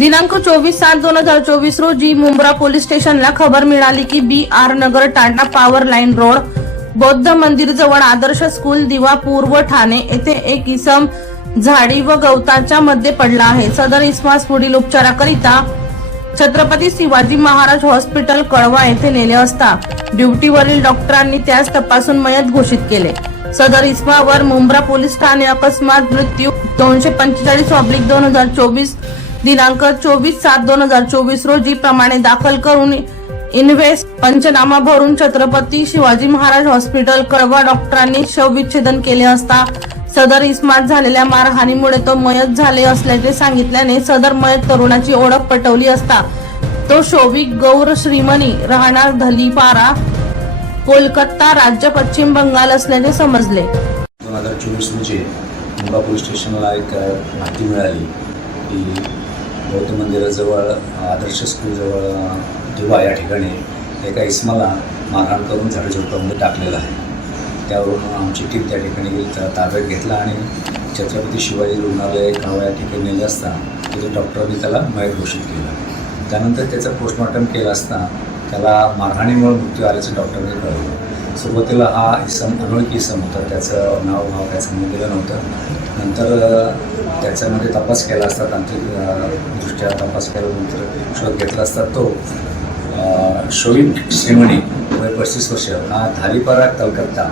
दिनांक चोवीस सात दोन हजार चोवीस रोजी मुंब्रा पोलीस स्टेशनला खबर मिळाली की B R Nagar Tata power line road बौद्ध मंदिर जवळ आदर्श स्कूल दिवा पूर्व ठाणे येथे एक इसम झाडी व गवताच्या मध्ये पडला आहे. सदर इसमास पुढील उपचाराकरिता छत्रपती शिवाजी महाराज हॉस्पिटल कळवा येथे नेले असता ड्युटीवरील डॉक्टरांनी त्यास तपासून मयत घोषित केले. सदर इस्मावर मुंब्रा पोलीस ठाणे अकस्मात मृत्यू दोनशे पंचेचाळीस ऑब्लिक दोन हजार चोवीस दिनांक चोवीस सात दोन हजार चोवीस रोजी प्रमाणे दाखल करून इन्व्हेस्ट पंचनामा भरून छत्रपती शिवाजी महाराज हॉस्पिटल कळवा डॉक्टरांनी शवविच्छेदन केले असता सदर इस्मात झालेल्या मारहाणीमुळे तो मयत झाले असल्याचे सांगितल्याने सदर मयत तरुणाची ओळख पटवली असता तो शोभिक गौर श्रीमणी राहणार धलीपारा कोलकाता राज्य पश्चिम बंगाल असल्याचे समजले. दोन हजार चोवीस रोजी मुंबा पोलीस स्टेशनला एक माहिती मिळाली की बौद्ध मंदिराजवळ आदर्श स्कूलजवळ दिवा या ठिकाणी एका इस्माला मारहाण करून झाडझुडपामध्ये टाकलेलं आहे. त्यावरून आमची टीम त्या ठिकाणी गेली तर ताब्यात घेतला आणि छत्रपती शिवाजी रुग्णालय गावा या ठिकाणी नेले असता तिथे डॉक्टरांनी त्याला मयत घोषित केलं. त्यानंतर त्याचं पोस्टमॉर्टम केला असता त्याला मारहाणीमुळे मृत्यू आल्याचं डॉक्टरने कळवलं. सुरुवातीला हा इसम अनोळखी इसम होता. त्याचं नाव भाव काय सांगितलेलं नव्हतं. नंतर त्याच्यामध्ये तपास केला असता तांत्रिक दृष्ट्या तपास केल्यानंतर शोध घेतला असता तो शोविन श्रीमणी वय पस्तीस वर्ष. हा धारीपारा कलकत्ता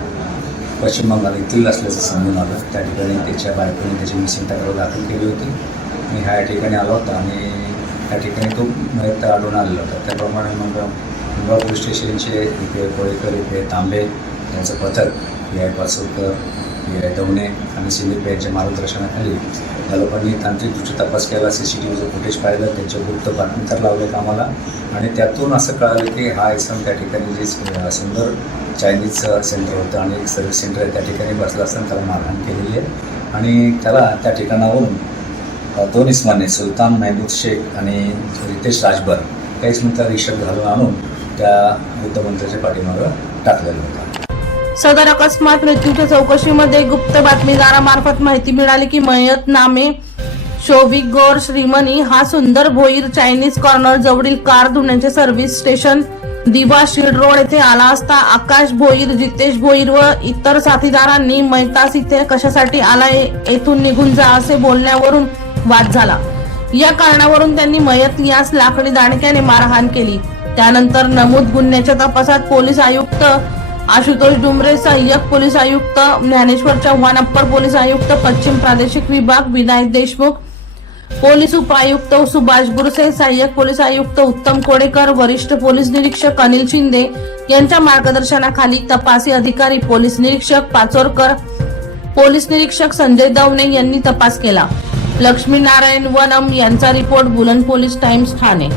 पश्चिम बंगाल येथील असल्याचं समजून आलं. त्या ठिकाणी त्याच्या बायकोने त्याची मिसिंग तक्रार दाखल केली होती. मी ह्या ठिकाणी आला होता आणि त्या ठिकाणी तो मयत आढळून आलेला होता. त्याप्रमाणे मग किंवा पोलीस स्टेशनचे इथे कोळेकर इथे तांबे यांचं पथक P I Pasodkar P I Davane आणि सिंदीप यांच्या मार्गदर्शनाखाली या लोकांनी तांत्रिकदृष्ट्या तपास केला. सी सी टी व्हीचं फुटेज पाहिलं त्यांच्या गुप्त बातमीदार लावले कामाला आणि त्यातून असं कळालं की हा इसम त्या ठिकाणी जे सुंदर चायनीजचं सेंटर होतं आणि एक सर्व्हिस सेंटर आहे त्या ठिकाणी बसला असताना त्याला मारहाण केलेली आहे. आणि त्याला त्या ठिकाणावरून दोन इस्माने सुलतान महमूद शेख आणि रितेश राजभर काहीच इस्माचा रिक्षक घालून आणून त्या वृत्तपत्राच्या पाठीमागं टाकलेलं सदर अकस्मात मृत्यूच्या चौकशीमध्ये गुप्त बातमीदारामार्फत माहिती मिळाली की मयत नामे शोविक गौर श्रीमणी हा सुंदर भोईर चायनीज कॉर्नर जवळील कार धुण्याचे सर्व्हिस स्टेशन दिवा शिड रोड येथे आला असता आकाश भोईर जितेश भोईर व इतर साथीदारांनी मैतास इथे कशासाठी आलाय येथून निघून जा असे बोलण्यावरून वाद झाला. या कारणावरून त्यांनी मयत यास लाकडी दाणक्याने मारहाण केली. त्यानंतर नमूद गुन्ह्याच्या तपासात पोलीस आयुक्त आशुतोष डुमरे सहाय्यक पोलीस आयुक्त ज्ञानेश्वर चव्हाण अप्पर पोलीस आयुक्त पश्चिम प्रादेशिक विभाग विनायक देशमुख पोलीस उपायुक्त सुभाष बुरसे सहाय्यक पोलीस आयुक्त उत्तम कोडेकर वरिष्ठ पोलीस निरीक्षक अनिल शिंदे यांच्या मार्गदर्शनाखाली तपासी अधिकारी पोलीस निरीक्षक पाचोरकर पोलीस निरीक्षक संजय दवणे यांनी तपास केला. लक्ष्मी नारायण वनम यांचा रिपोर्ट बुलंद पोलीस टाइम्स ठाणे.